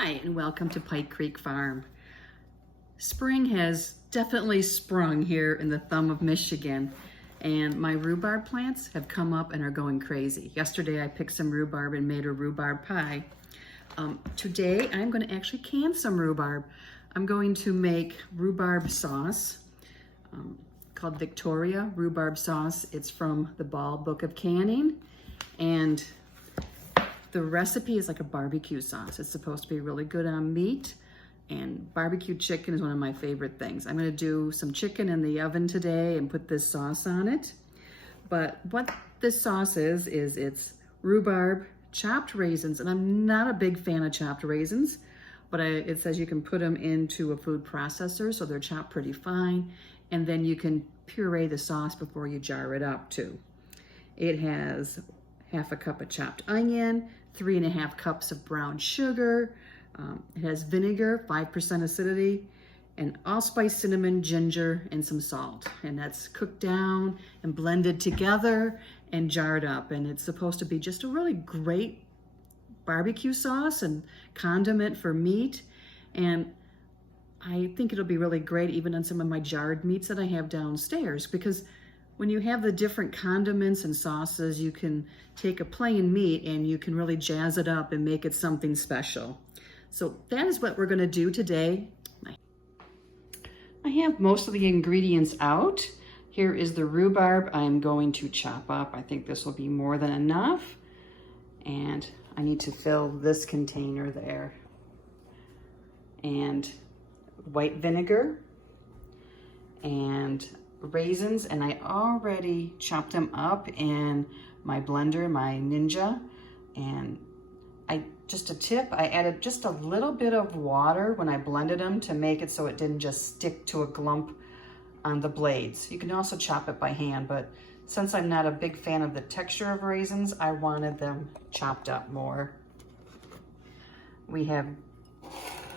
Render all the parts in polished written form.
Hi, and welcome to Pike Creek Farm. Spring has definitely sprung here in the thumb of Michigan, and my rhubarb plants have come up and are going crazy. Yesterday I picked some rhubarb and made a rhubarb pie. Today I'm going to actually can some rhubarb. I'm going to make rhubarb sauce called Victoria rhubarb sauce. It's from the Ball Book of Canning, and the recipe is like a barbecue sauce. It's supposed to be really good on meat, and barbecue chicken is one of my favorite things. I'm gonna do some chicken in the oven today and put this sauce on it. But what this sauce is it's rhubarb, chopped raisins, and I'm not a big fan of chopped raisins, but it says you can put them into a food processor so they're chopped pretty fine, and then you can puree the sauce before you jar it up too. It has half a cup of chopped onion, 3.5 cups of brown sugar. It has vinegar, 5% acidity, and allspice, cinnamon, ginger, and some salt. And that's cooked down and blended together and jarred up. And it's supposed to be just a really great barbecue sauce and condiment for meat. And I think it'll be really great even on some of my jarred meats that I have downstairs, because when you have the different condiments and sauces, you can take a plain meat and you can really jazz it up and make it something special. So that is what we're gonna do today. I have most of the ingredients out. Here is the rhubarb I'm going to chop up. I think this will be more than enough. And I need to fill this container there. And white vinegar and raisins, and I already chopped them up in my blender, my Ninja. And just a tip, I added just a little bit of water when I blended them to make it so it didn't just stick to a glump on the blades. You can also chop it by hand, but since I'm not a big fan of the texture of raisins, I wanted them chopped up more. We have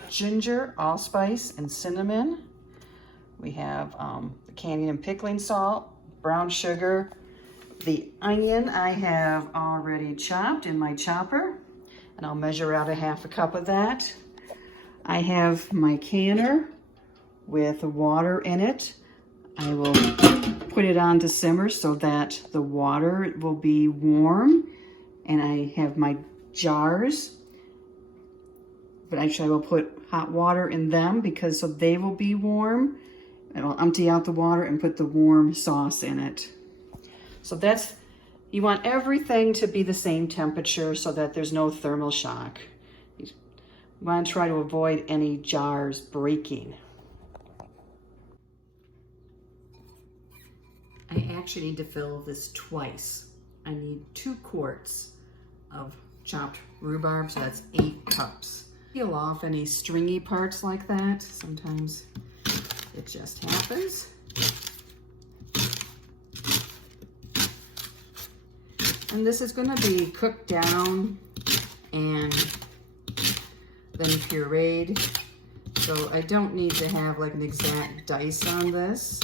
ginger, allspice, and cinnamon. We have the canning and pickling salt, brown sugar. The onion I have already chopped in my chopper, and I'll measure out 1/2 cup of that. I have my canner with water in it. I will put it on to simmer so that the water will be warm. And I have my jars, but actually I will put hot water in them because so they will be warm. And I'll empty out the water and put the warm sauce in it. So that's, you want everything to be the same temperature so that there's no thermal shock. You want to try to avoid any jars breaking. I actually need to fill this twice. I need 2 quarts of chopped rhubarb, so that's 8 cups. Peel off any stringy parts like that. Sometimes it just happens. And this is going to be cooked down and then pureed. So I don't need to have like an exact dice on this.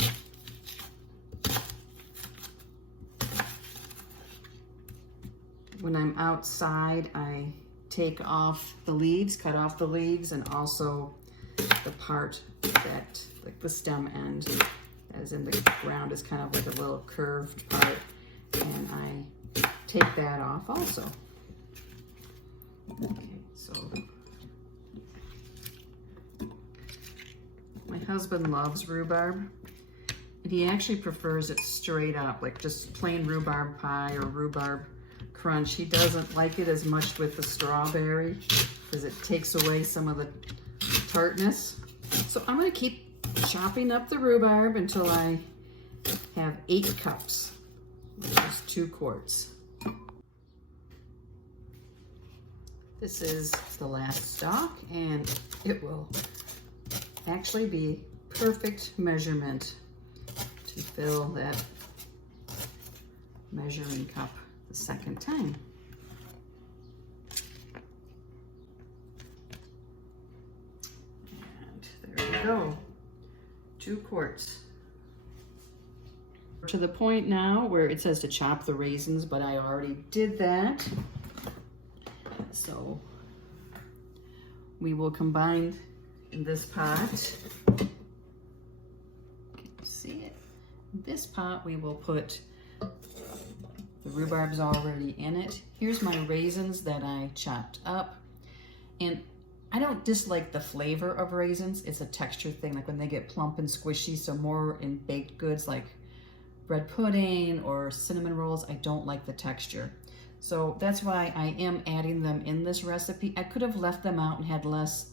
When I'm outside, I take off the leaves, cut off the leaves, and also the part that, like the stem end, as in the ground is kind of like a little curved part, and I take that off also. Okay, so my husband loves rhubarb, and he actually prefers it straight up, like just plain rhubarb pie or rhubarb crunch. He doesn't like it as much with the strawberry because it takes away some of the tartness. So I'm going to keep chopping up the rhubarb until I have 8 cups, which is 2 quarts. This is the last stalk, and it will actually be perfect measurement to fill that measuring cup the second time. And there we go, 2 quarts. To the point now where it says to chop the raisins, but I already did that. So we will combine in this pot. Can you see it? In this pot, we will put the rhubarb's already in it. Here's my raisins that I chopped up. And I don't dislike the flavor of raisins. It's a texture thing, like when they get plump and squishy, so more in baked goods like bread pudding or cinnamon rolls, I don't like the texture. So that's why I am adding them in this recipe. I could have left them out and had less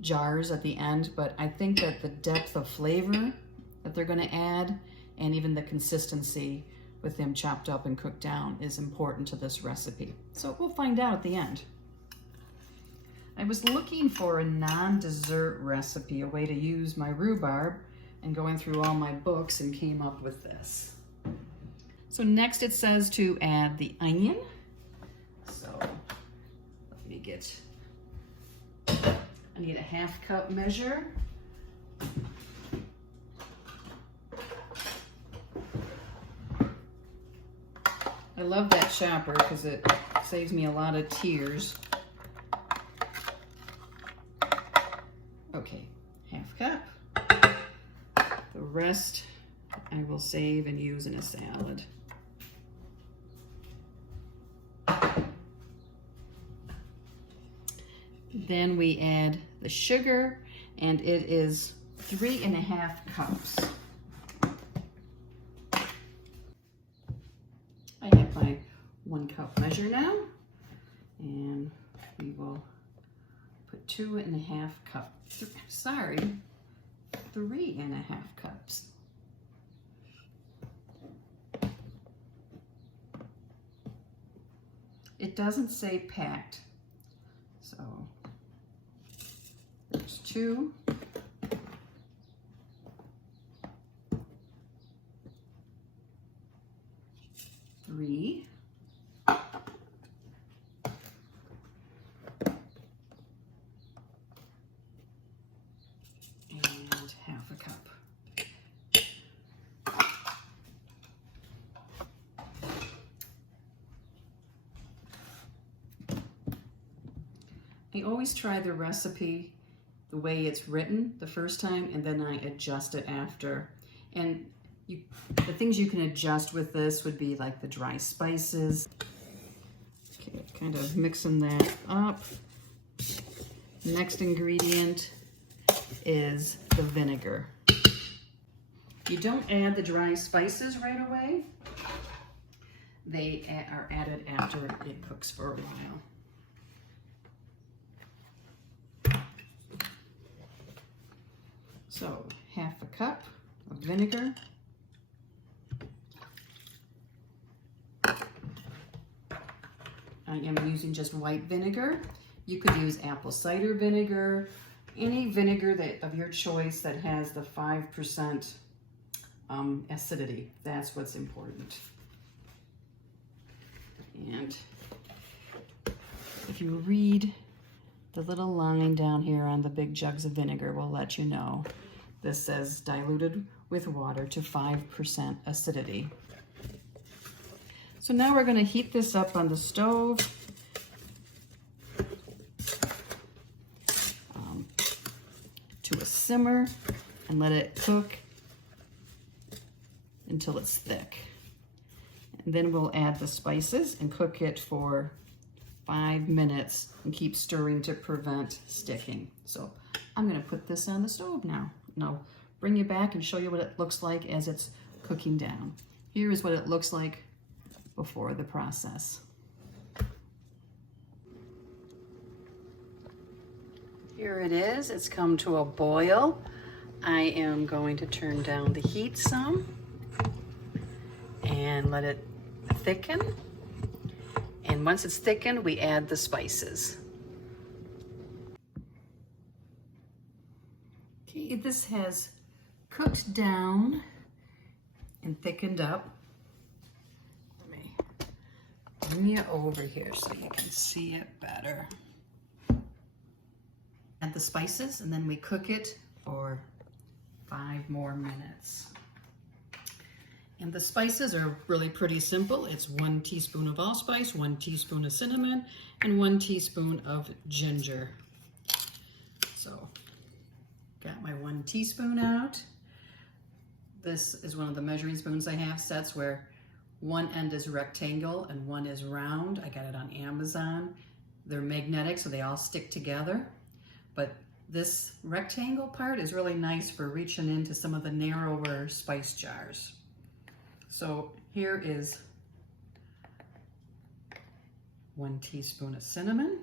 jars at the end, but I think that the depth of flavor that they're gonna add and even the consistency with them chopped up and cooked down is important to this recipe. So we'll find out at the end. I was looking for a non-dessert recipe, a way to use my rhubarb, and going through all my books and came up with this. So next it says to add the onion. So let me get, I need a 1/2 cup measure. I love that chopper because it saves me a lot of tears. Okay, 1/2 cup. The rest I will save and use in a salad. Then we add the sugar, and it is 3½ cups. I have my 1 cup measure now, and we will put 2½ cups. Sorry, 3½ cups. It doesn't say packed, so there's 2. 3. And 1/2 cup. I always try the recipe the way it's written the first time, and then I adjust it after. And the things you can adjust with this would be like the dry spices. Okay, kind of mixing that up. Next ingredient is the vinegar. You don't add the dry spices right away. They are added after it cooks for a while. So 1/2 cup of vinegar. I am using just white vinegar. You could use apple cider vinegar, any vinegar of your choice that has the 5% acidity. That's what's important. And if you read the little line down here on the big jugs of vinegar, will let you know. This says diluted with water to 5% acidity. So now we're going to heat this up on the stove. To a simmer and let it cook until it's thick. And then we'll add the spices and cook it for 5 minutes and keep stirring to prevent sticking. So I'm going to put this on the stove now. And I'll bring you back and show you what it looks like as it's cooking down. Here is what it looks like before the process. Here it is. It's come to a boil. I am going to turn down the heat some and let it thicken. And once it's thickened, we add the spices. Okay, this has cooked down and thickened up. Let me bring you over here so you can see it better. Add the spices, and then we cook it for 5 more minutes. And the spices are really pretty simple. It's 1 teaspoon of allspice, 1 teaspoon of cinnamon, and 1 teaspoon of ginger. So, got my 1 teaspoon out. This is one of the measuring spoons I have, sets where one end is rectangle and one is round. I got it on Amazon. They're magnetic, so they all stick together. But this rectangle part is really nice for reaching into some of the narrower spice jars. So here is 1 teaspoon of cinnamon.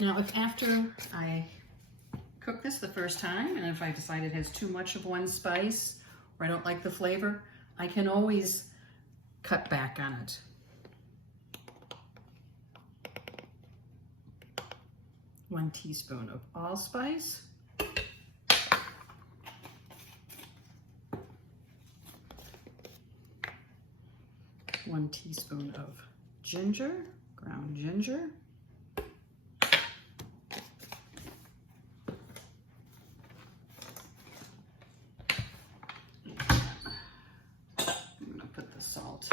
Now, if after I cook this the first time, and if I decide it has too much of one spice, or I don't like the flavor, I can always cut back on it. One teaspoon of allspice. 1 teaspoon of ginger, ground ginger. I'm going to put the salt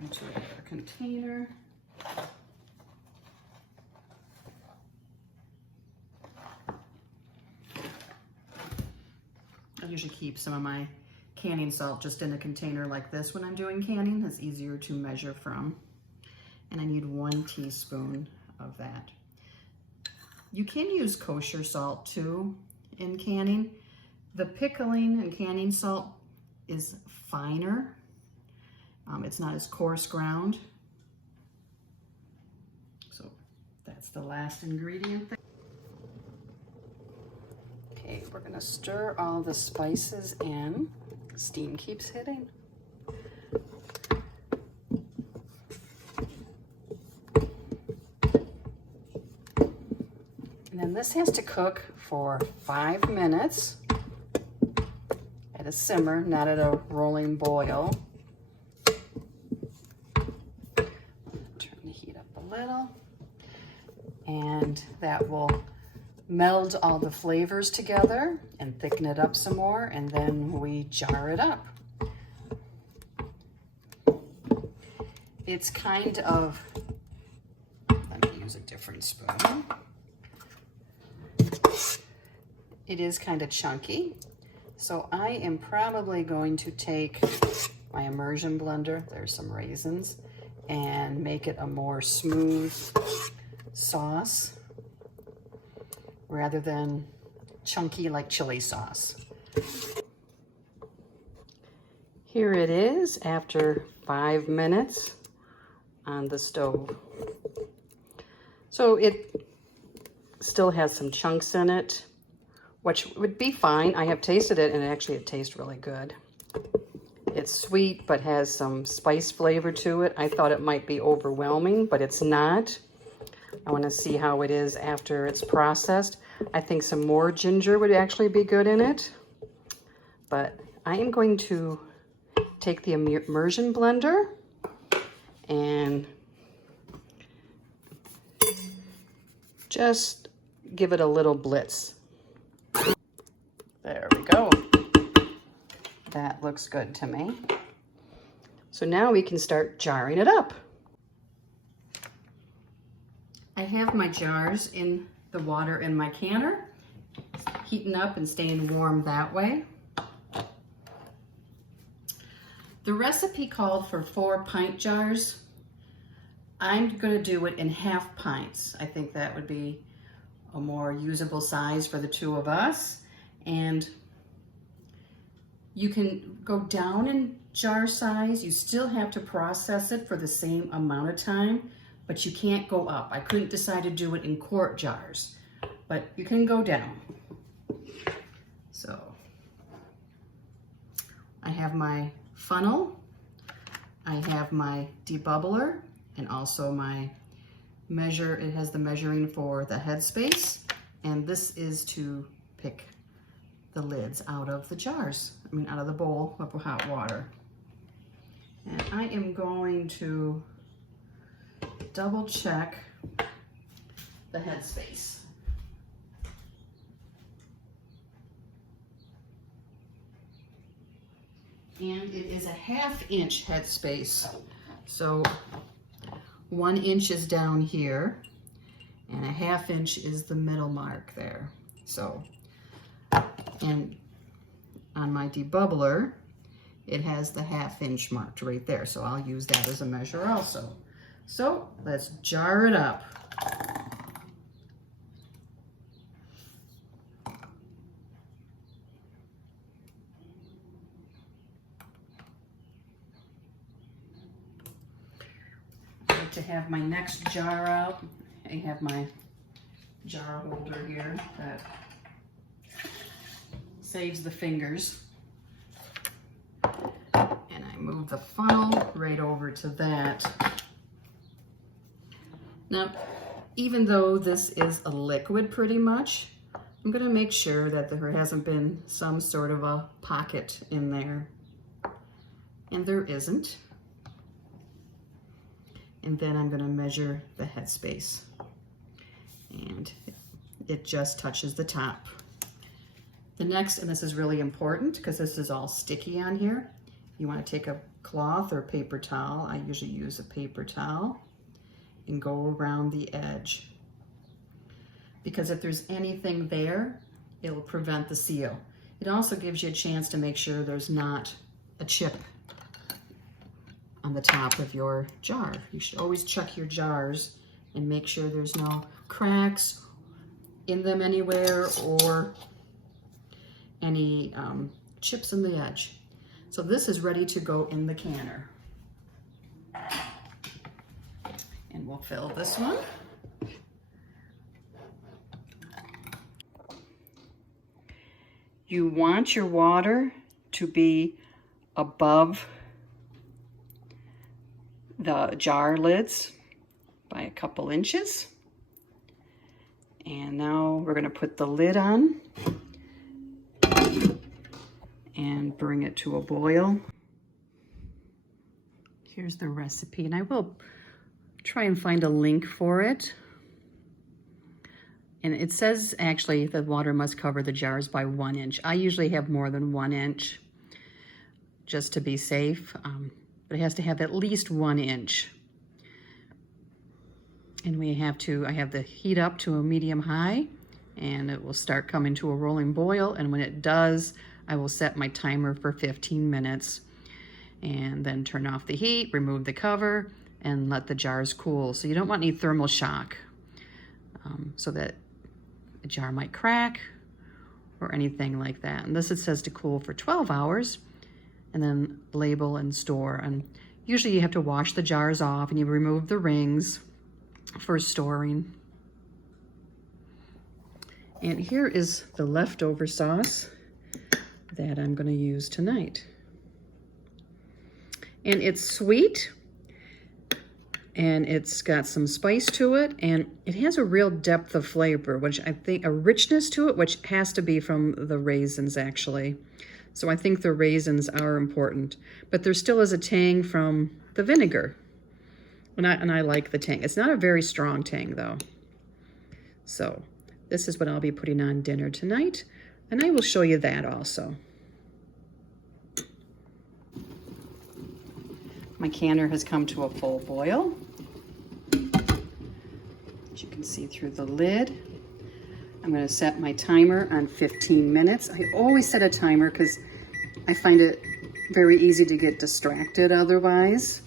into a container. I usually keep some of my canning salt just in a container like this when I'm doing canning. It's easier to measure from. And I need 1 teaspoon of that. You can use kosher salt too in canning. The pickling and canning salt is finer. It's not as coarse ground. So that's the last ingredient there. Okay, we're gonna stir all the spices in. Steam keeps hitting. And then this has to cook for 5 minutes at a simmer, not at a rolling boil. Turn the heat up a little. And that will meld all the flavors together and thicken it up some more, and then we jar it up. It's kind of, let me use a different spoon. It is kind of chunky, so I am probably going to take my immersion blender, there's some raisins, and make it a more smooth sauce rather than chunky like chili sauce. Here it is after 5 minutes on the stove. So it still has some chunks in it, which would be fine. I have tasted it and actually it tastes really good. It's sweet but has some spice flavor to it. I thought it might be overwhelming, but it's not. I want to see how it is after it's processed. I think some more ginger would actually be good in it. But I am going to take the immersion blender and just give it a little blitz. There we go. That looks good to me. So now we can start jarring it up. I have my jars in the water in my canner, heating up and staying warm that way. The recipe called for 4 pint jars. I'm going to do it in half pints. I think that would be a more usable size for the 2 of us. And you can go down in jar size. You still have to process it for the same amount of time, but you can't go up. I couldn't decide to do it in quart jars, but you can go down. So I have my funnel, I have my debubbler, and also my measure. It has the measuring for the Headspace, and this is to pick the lids out of the jars, out of the bowl of hot water. And I am going to double check the Headspace. And it is a 1/2 inch Headspace. So 1 inch is down here, and a 1/2 inch is the middle mark there. So, and on my debubbler, it has the 1/2 inch marked right there. So I'll use that as a measure also. So let's jar it up. To have my next jar out, I have my jar holder here that saves the fingers, and I move the funnel right over to that. Now, even though this is a liquid pretty much, I'm going to make sure that there hasn't been some sort of a pocket in there, and there isn't. And then I'm going to measure the headspace, and it just touches the top. The next, and this is really important because this is all sticky on here, you want to take a cloth or paper towel. I usually use a paper towel, and go around the edge, because if there's anything there, it will prevent the seal. It also gives you a chance to make sure there's not a chip on the top of your jar. You should always check your jars and make sure there's no cracks in them anywhere or any chips in the edge. So this is ready to go in the canner. And we'll fill this one. You want your water to be above the jar lids by a couple inches. And now we're going to put the lid on and bring it to a boil. Here's the recipe, and I will try and find a link for it. And it says actually the water must cover the jars by 1 inch. I usually have more than 1 inch just to be safe. But it has to have at least 1 inch. And I have the heat up to a medium high, and it will start coming to a rolling boil. And when it does, I will set my timer for 15 minutes and then turn off the heat, remove the cover, and let the jars cool. So you don't want any thermal shock, so that the jar might crack or anything like that. And this, it says to cool for 12 hours. And then label and store. And usually you have to wash the jars off and you remove the rings for storing. And here is the leftover sauce that I'm going to use tonight. And it's sweet, and it's got some spice to it, and it has a real depth of flavor, which I think, a richness to it, which has to be from the raisins actually. So I think the raisins are important, but there still is a tang from the vinegar. And I like the tang. It's not a very strong tang though. So this is what I'll be putting on dinner tonight, and I will show you that also. My canner has come to a full boil, as you can see through the lid. I'm going to set my timer on 15 minutes. I always set a timer because I find it very easy to get distracted otherwise.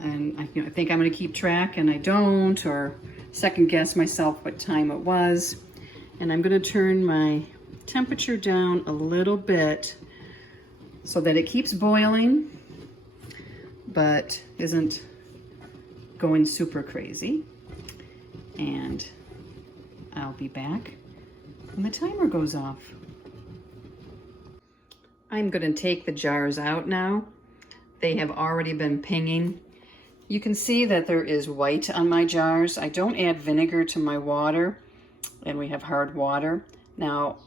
And I think I'm going to keep track and I don't, or second guess myself what time it was. And I'm going to turn my temperature down a little bit so that it keeps boiling but isn't going super crazy. And I'll be back when the timer goes off. I'm going to take the jars out now. They have already been pinging. You can see that there is white on my jars. I don't add vinegar to my water, and we have hard water. Now,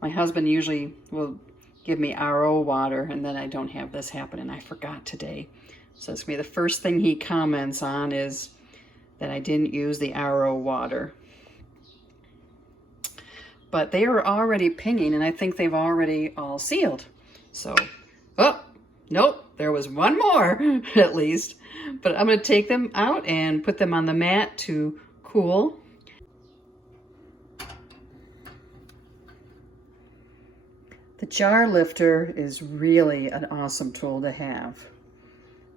my husband usually will give me RO water, and then I don't have this happen, and I forgot today. So it's going to be the first thing he comments on is that I didn't use the RO water. But they are already pinging, and I think they've already all sealed. So, oh, nope, there was one more at least. But I'm going to take them out and put them on the mat to cool. The jar lifter is really an awesome tool to have.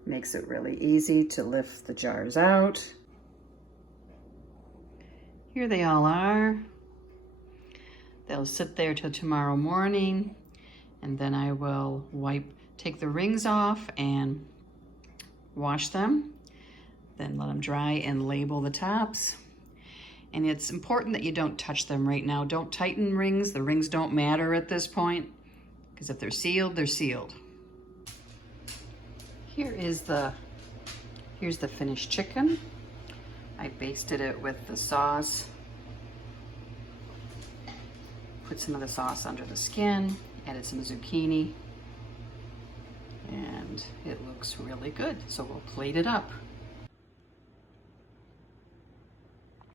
Makes it really easy to lift the jars out. Here they all are. They'll sit there till tomorrow morning, and then I will take the rings off and wash them, then let them dry and label the tops. And it's important that you don't touch them right now. Don't tighten rings. The rings don't matter at this point, because if they're sealed, they're sealed. Here's the finished chicken. I basted it with the sauce. Put some of the sauce under the skin, added some zucchini, and it looks really good. So we'll plate it up.